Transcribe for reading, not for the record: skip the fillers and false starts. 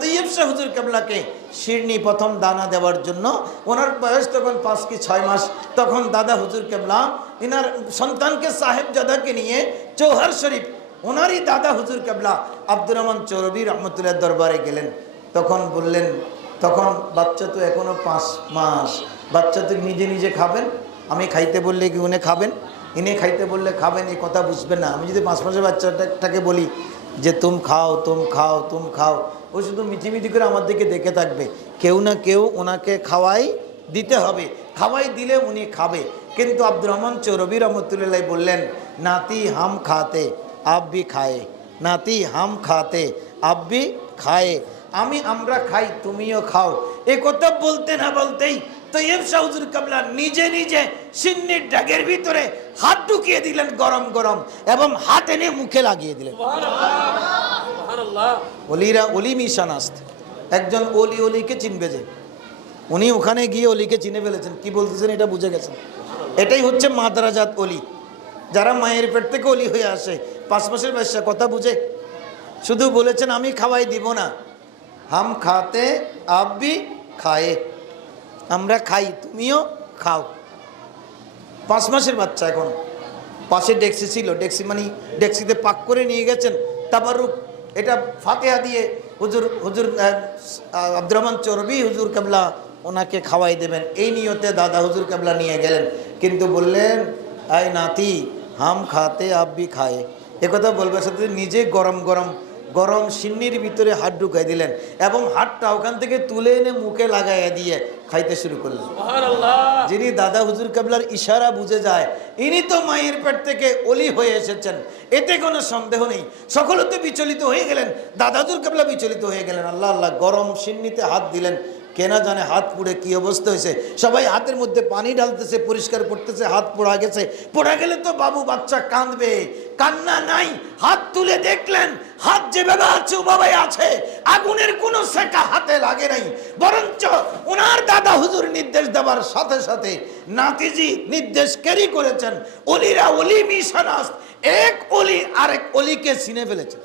তৈয়ব শাহ হুজুর কেবলাকে শিরনি প্রথম দানা দেওয়ার জন্য ওনার বয়স তখন 5 কি 6 মাস। তখন দাদা হুজুর কেবলা ইনার সন্তানকে সাহেবজাদাকে নিয়ে চৌহার শরীফ ওনারই দাদা হুজুর কেবলা আব্দুর রহমান চৌরবি রহমতুল্লাহ দরবারে গেলেন। তখন বললেন, তখন বাচ্চা তো এখনো 5 মাস, বাচ্চা তো নিজে নিজে খাবেন, আমি খাইতে বললে কি উনি খাবেন, ইনি খাইতে বললে খাবেন, এই কথা বুঝবেন না। আমি যদি 5 মাসের বাচ্চাটাকে বলি যে তুম খাও তুম খাও তুম খাও, ও শুধু মিটিমিটি করে আমার দিকে দেখে থাকবে। কেউ না কেউ ওনাকে খাওয়াই দিতে হবে, খাওয়াই দিলে উনি খাবে। কিন্তু আব্দুর রহমান চৌরবি রহমতুল্লাহ বললেন, নাতি হাম খাতে আপ ভি খায়ে, নাতি হাম খাতে আপ ভি খায়ে, আমরা খাই তুমিও খাও। এ কথা বলতে না বলতেই তৈয়ব শাহ হুজুর কেবলা নিজে নিজে সিন্নির ডাগের ভিতরে হাত ঢুকিয়ে দিলেন গরম গরম, এবং হাত এনে মুখে লাগিয়ে দিলেন। অলিরা অলি মিশানাস্ত, একজন অলি অলিকে চিনবে যে, উনি ওখানে গিয়ে অলিকে চিনে ফেলেছেন। কি বলতেছেন এটা বুঝে গেছেন। এটাই হচ্ছে মাদ্রাজাত অলি, যারা মায়ের পেট থেকে অলি হয়ে আসে। 5 মাসের বাচ্চা কথা বুঝে, শুধু বলেছেন আমি খাওয়াই দিব না, হাম খাতে আপ ভি খায়ে, আমরা খাই তুমিও খাও। 5 মাসের বাচ্চা। এখন পাশে ডেক্সি ছিল, ডেক্সি মানে ডেক্সিতে পাক করে নিয়ে গেছেন তাবারুক, এটা ফাতিহা দিয়ে হুজুর আব্দুর রহমান চৌরবি হুজুর কেবলা ওনাকে খাওয়াই দেবেন, এই নিয়তে দাদা হুজুর কেবলা নিয়ে গেলেন। কিন্তু বললেন, আই নাতি হাম খাতে আপ ভি খায়ে, একথা বলবার সাথে নিজে গরম গরম গরম সিন্নির ভিতরে হাত ঢুকাই দিলেন, এবং হাতটা ওখান থেকে তুলে এনে মুখে লাগাইয়া দিয়ে খাইতে শুরু করলেন। যিনি দাদা হুজুর কেবলার ইশারা বুঝে যায়, ইনি তো মায়ের পেট থেকে অলি হয়ে এসেছেন, এতে কোনো সন্দেহ নেই। সকলতে বিচলিত হয়ে গেলেন, দাদা হুজুর কেবলা বিচলিত হয়ে গেলেন। আল্লাহ আল্লাহ, গরম সিন্নিতে হাত দিলেন, কেনা জানে হাত পুড়ে কি অবস্থা হয়েছে। সবাই হাতের মধ্যে পানি ঢালতেছে, পরিষ্কার করতেছে, হাত পোড়া গেছে। পোড়া গেলে তো বাবু বাচ্চা কাঁদবে, কান্না নাই। হাত তুলে দেখলেন হাত যেভাবে আছে ওভাবে আছে, আগুনের কোনো সেকা হাতে লাগে নাই। বরঞ্চ ওনার দাদা হুজুর নির্দেশ দেওয়ার সাথে সাথে নাতিজি নির্দেশ ক্যারি করেছেন। অলিরা অলি মিশানাস, এক অলি আরেক অলিকে চিনে ফেলেছে।